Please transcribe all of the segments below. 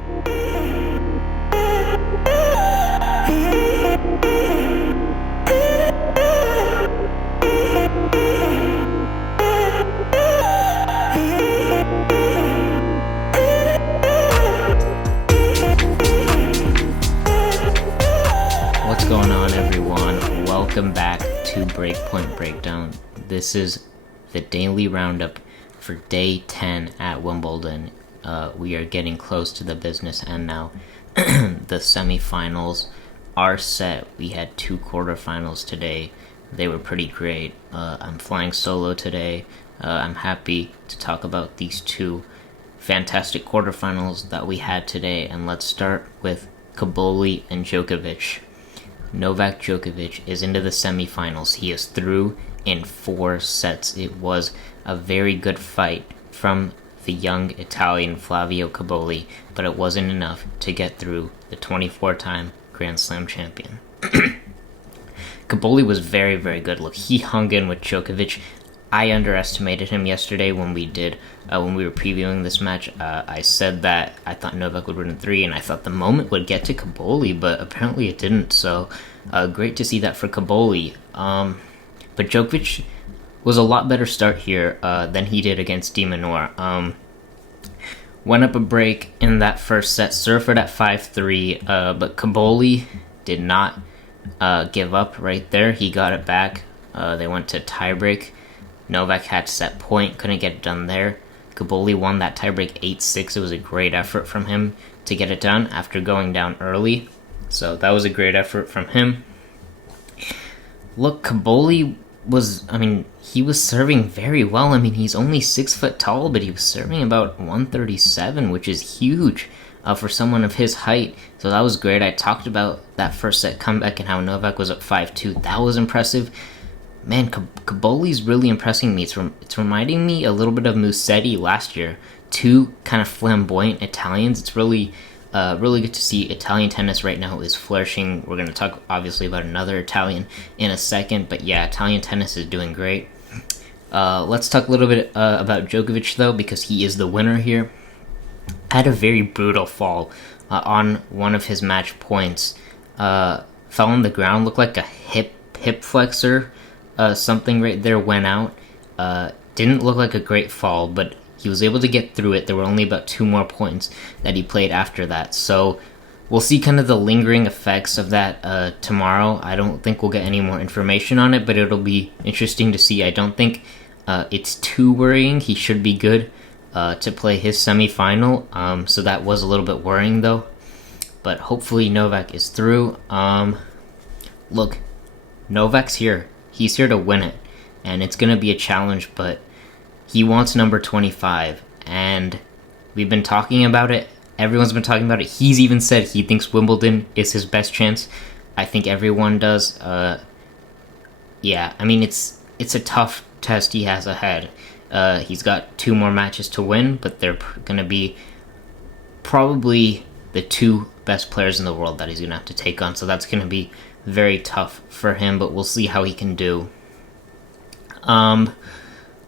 What's going on, everyone? Welcome back to Breakpoint Breakdown. This is the daily roundup for day 10 at Wimbledon. We are getting close to the business end now. The semifinals are set. We had 2 quarterfinals today. They were pretty great. I'm flying solo today. I'm happy to talk about these 2 fantastic quarterfinals that we had today. And let's start with Cobolli and Djokovic. Novak Djokovic is into the semifinals. He is through in 4 sets. It was a very good fight from the young Italian Flavio Cobolli, but it wasn't enough to get through the 24-time Grand Slam champion. Cobolli was very, very good. Look, he hung in with Djokovic. I underestimated him yesterday when we were previewing this match. I said that I thought Novak would win in 3, and I thought the moment would get to Cobolli, but apparently it didn't. So great to see that for Cobolli. But Djokovic was a lot better start here than he did against de Minaur. Went up a break in that first set, surfed at 5-3, but Cobolli did not give up right there. He got it back. They went to tiebreak. Novak had set point, couldn't get it done there. Cobolli won that tiebreak 8-6. It was a great effort from him to get it done after going down early. So that was a great effort from him. Look, Cobolli he was serving very well. He's only 6 foot tall, but he was serving about 137, which is huge for someone of his height. So that was great. I talked about that first set comeback and how Novak was up 5-2. That was impressive. Man, Cobolli's really impressing me. It's reminding me a little bit of Musetti last year. 2 kind of flamboyant Italians. It's really good to see Italian tennis right now is flourishing. We're going to talk, obviously, about another Italian in a second. But yeah, Italian tennis is doing great. Let's talk a little bit about Djokovic, though, because he is the winner here. Had a very brutal fall on one of his match points. Fell on the ground, looked like a hip flexor. Something right there went out. Didn't look like a great fall, but he was able to get through it. There were only about 2 more points that he played after that. So we'll see kind of the lingering effects of that tomorrow. I don't think we'll get any more information on it, but it'll be interesting to see. I don't think it's too worrying. He should be good to play his semifinal. So that was a little bit worrying, though. But hopefully Novak is through. Look, Novak's here. He's here to win it, and it's going to be a challenge, but he wants number 25, and we've been talking about it. Everyone's been talking about it. He's even said he thinks Wimbledon is his best chance. I think everyone does. It's a tough test he has ahead. He's got 2 more matches to win, but they're going to be probably the 2 best players in the world that he's going to have to take on, so that's going to be very tough for him, but we'll see how he can do.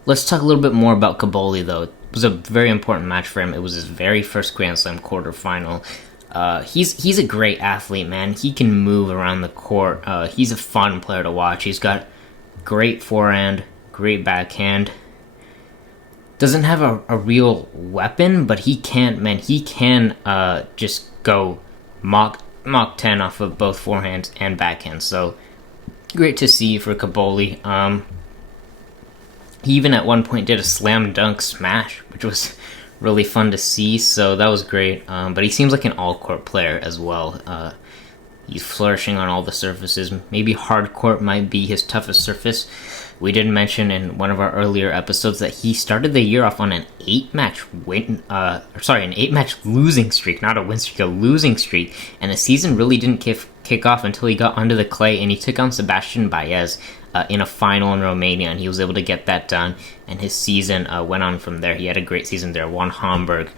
Let's talk a little bit more about Cobolli, though. It was a very important match for him. It was his very first Grand Slam quarterfinal. He's a great athlete, man. He can move around the court. He's a fun player to watch. He's got great forehand, great backhand. Doesn't have a real weapon, but he can just go Mach 10 off of both forehands and backhands. So great to see for Cobolli. He even at one point did a slam dunk smash, which was really fun to see. So that was great. But he seems like an all-court player as well. He's flourishing on all the surfaces. Maybe hard court might be his toughest surface. We did mention in one of our earlier episodes that he started the year off on an 8-match losing streak, not a win streak, a losing streak. And the season really didn't kick off until he got onto the clay and he took on Sebastian Baez in a final in Romania, and he was able to get that done. And his season went on from there. He had a great season there, won Hamburg.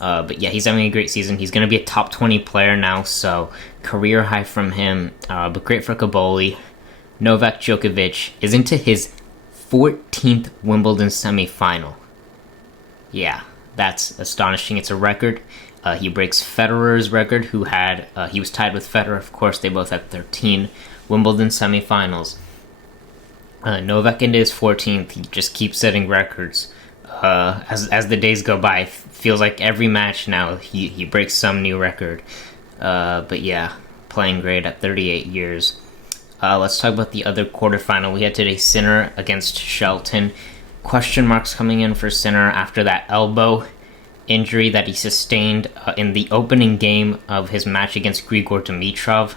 But yeah, he's having a great season. He's going to be a top 20 player now, so career high from him. But great for Cobolli. Novak Djokovic is into his 14th Wimbledon semifinal. Yeah, that's astonishing. It's a record. He breaks Federer's record, he was tied with Federer, of course. They both had 13 Wimbledon semifinals. Novak into his 14th. He just keeps setting records. As the days go by, feels like every match now he breaks some new record. But yeah, playing great at 38 years. Let's talk about the other quarterfinal. We had today Sinner against Shelton. Question marks coming in for Sinner after that elbow injury that he sustained in the opening game of his match against Grigor Dimitrov.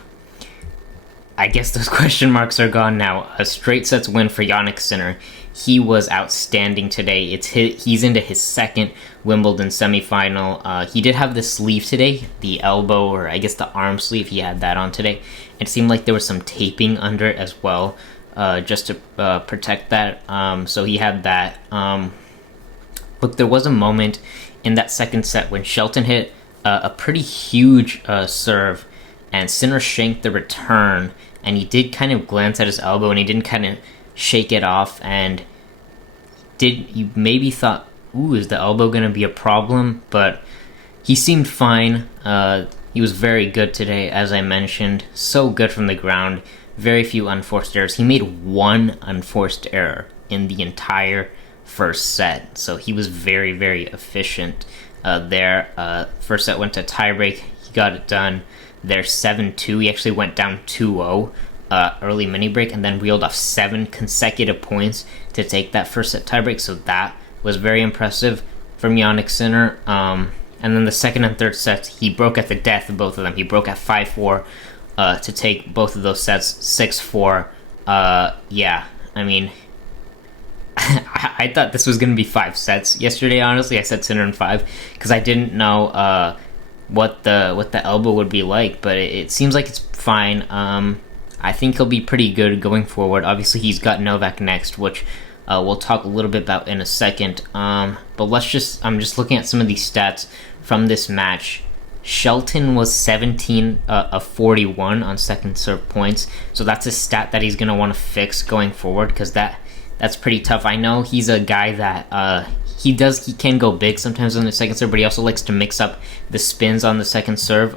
I guess those question marks are gone now. A straight sets win for Jannik Sinner. He was outstanding today. He's into his second Wimbledon semifinal. He did have the sleeve today, the elbow, or I guess the arm sleeve. He had that on today. It seemed like there was some taping under it as well, just to protect that. So he had that. Look, there was a moment in that second set when Shelton hit a pretty huge serve, and Sinner shanked the return, and he did kind of glance at his elbow, and he didn't kind of shake it off, and you maybe thought, ooh, is the elbow going to be a problem? But he seemed fine. He was very good today, as I mentioned. So good from the ground. Very few unforced errors. He made one unforced error in the entire first set. So he was very, very efficient there. First set went to tiebreak. He got it done. There 7-2. He actually went down 2-0 early mini break and then reeled off 7 consecutive points to take that first set tiebreak. So that was very impressive from Jannik Sinner. And then the second and third sets, he broke at the death of both of them. He broke at 5-4 to take both of those sets 6-4. Yeah, I mean, I thought this was going to be 5 sets yesterday, honestly. I said Sinner in 5 because I didn't know what the elbow would be like, but it seems like it's fine. I think he'll be pretty good going forward. Obviously, he's got Novak next, which we'll talk a little bit about in a second. But I'm just looking at some of these stats from this match. Shelton was 17 of 41 on second serve points, so that's a stat that he's going to want to fix going forward because that's pretty tough. I know he's a guy that he can go big sometimes on the second serve, but he also likes to mix up the spins on the second serve.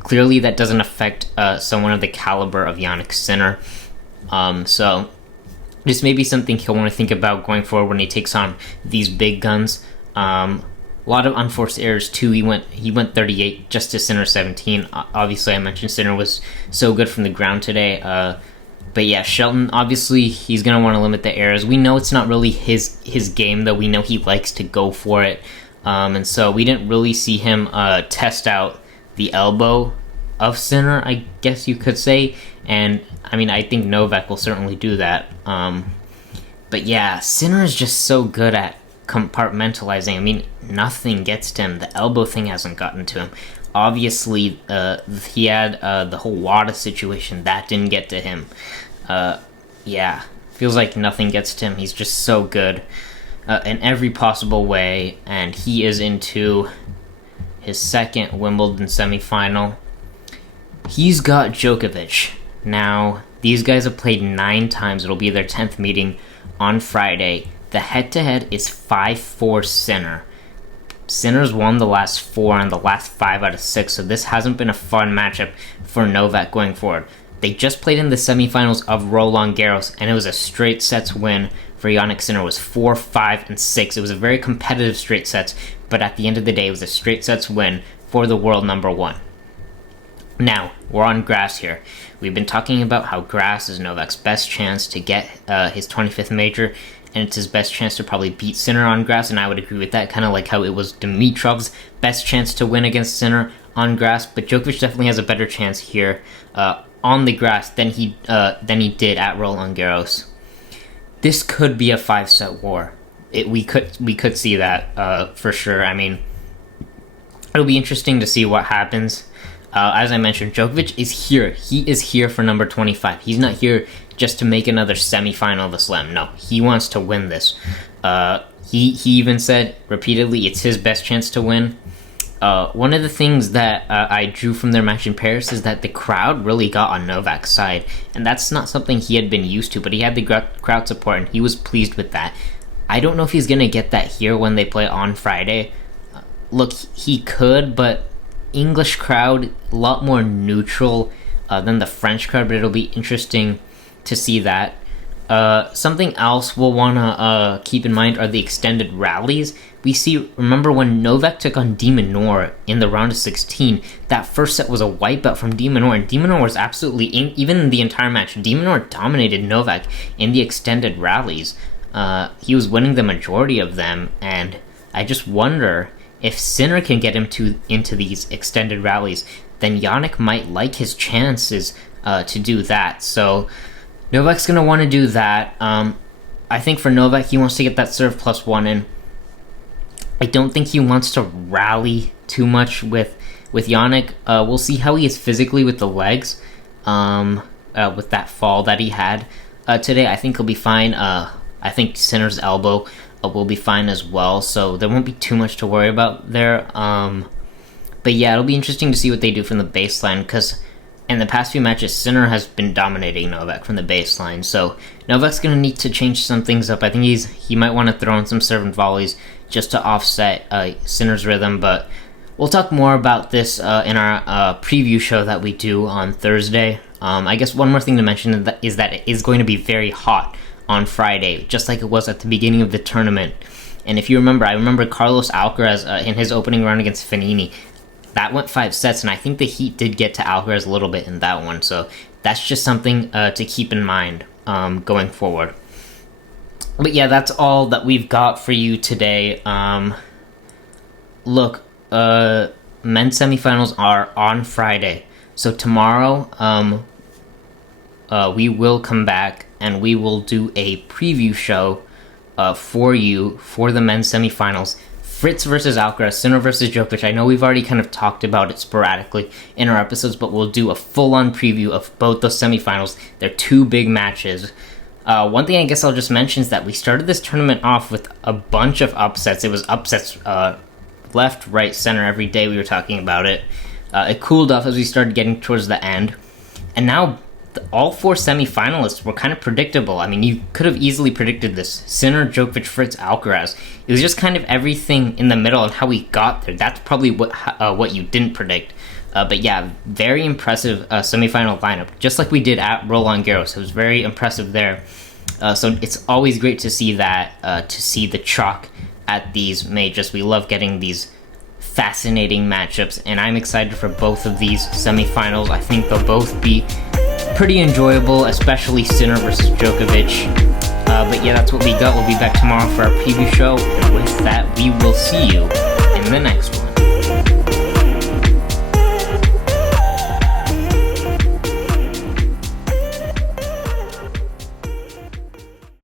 Clearly, that doesn't affect someone of the caliber of Jannik Sinner. So this may be something he'll want to think about going forward when he takes on these big guns. A lot of unforced errors too. He went 38 just to Sinner 17. Obviously, I mentioned Sinner was so good from the ground today. But yeah, Shelton, obviously, he's going to want to limit the errors. We know it's not really his game, though. We know he likes to go for it. And so we didn't really see him test out the elbow of Sinner, I guess you could say. And, I mean, I think Novak will certainly do that. But yeah, Sinner is just so good at compartmentalizing. I mean, nothing gets to him. The elbow thing hasn't gotten to him. Obviously, he had the whole WADA situation. That didn't get to him. Yeah, feels like nothing gets to him. He's just so good in every possible way. And he is into his second Wimbledon semifinal. He's got Djokovic. Now, these guys have played 9 times. It'll be their 10th meeting on Friday. The head-to-head is 5-4 Sinner. Sinner's won the last 4 and the last 5 out of 6, so this hasn't been a fun matchup for Novak going forward. They just played in the semifinals of Roland Garros, and it was a straight sets win for Jannik Sinner. It was 4, 5, and 6. It was a very competitive straight sets, but at the end of the day, it was a straight sets win for the world number 1. Now, we're on grass here. We've been talking about how grass is Novak's best chance to get his 25th major, and it's his best chance to probably beat Sinner on grass, and I would agree with that, kind of like how it was Dimitrov's best chance to win against Sinner on grass, but Djokovic definitely has a better chance here on the grass than he did at Roland Garros. This could be a 5-set war. We could see that for sure. I mean, it'll be interesting to see what happens. As I mentioned, Djokovic is here. He is here for number 25. He's not here just to make another semifinal of the Slam. No, he wants to win this. He even said repeatedly it's his best chance to win. One of the things that I drew from their match in Paris is that the crowd really got on Novak's side, and that's not something he had been used to, but he had the crowd support, and he was pleased with that. I don't know if he's going to get that here when they play on Friday. look, he could, but English crowd, a lot more neutral than the French crowd, but it'll be interesting to see that. Something else we'll want to keep in mind are the extended rallies. Remember when Novak took on De Minaur in the round of 16, that first set was a wipeout from De Minaur, and De Minaur was absolutely, even in the entire match, De Minaur dominated Novak in the extended rallies. He was winning the majority of them, and I just wonder if Sinner can get him into these extended rallies, then Jannik might like his chances to do that. So Novak's going to want to do that. I think for Novak, he wants to get that serve +1 in. I don't think he wants to rally too much with Jannik. We'll see how he is physically with the legs, with that fall that he had today. I think he'll be fine. I think Sinner's elbow will be fine as well, so there won't be too much to worry about there. But yeah, it'll be interesting to see what they do from the baseline, because in the past few matches, Sinner has been dominating Novak from the baseline, so Novak's going to need to change some things up. I think he might want to throw in some serve and volleys just to offset Sinner's rhythm, but we'll talk more about this in our preview show that we do on Thursday. I guess one more thing to mention is that it is going to be very hot on Friday, just like it was at the beginning of the tournament. And if you remember, I remember Carlos Alcaraz in his opening round against Fognini. That went 5 sets, and I think the heat did get to Alcaraz a little bit in that one. So that's just something to keep in mind going forward. But yeah, that's all that we've got for you today. Look, men's semifinals are on Friday. So tomorrow, we will come back and we will do a preview show for you for the men's semifinals. Fritz versus Alcaraz, Sinner versus Djokovic. I know we've already kind of talked about it sporadically in our episodes, but we'll do a full-on preview of both those semifinals. They're 2 big matches. One thing I guess I'll just mention is that we started this tournament off with a bunch of upsets. It was upsets left, right, center every day. We were talking about it. It cooled off as we started getting towards the end. And now all 4 semifinalists were kind of predictable. I mean, you could have easily predicted this. Sinner, Djokovic, Fritz, Alcaraz. It was just kind of everything in the middle and how we got there. That's probably what you didn't predict. But yeah, very impressive semifinal lineup, just like we did at Roland Garros. It was very impressive there. So it's always great to see that, to see the chalk at these majors. We love getting these fascinating matchups, and I'm excited for both of these semifinals. I think they'll both be pretty enjoyable, especially Sinner versus Djokovic. But yeah, that's what we got. We'll be back tomorrow for our preview show, and with that, we will see you in the next one.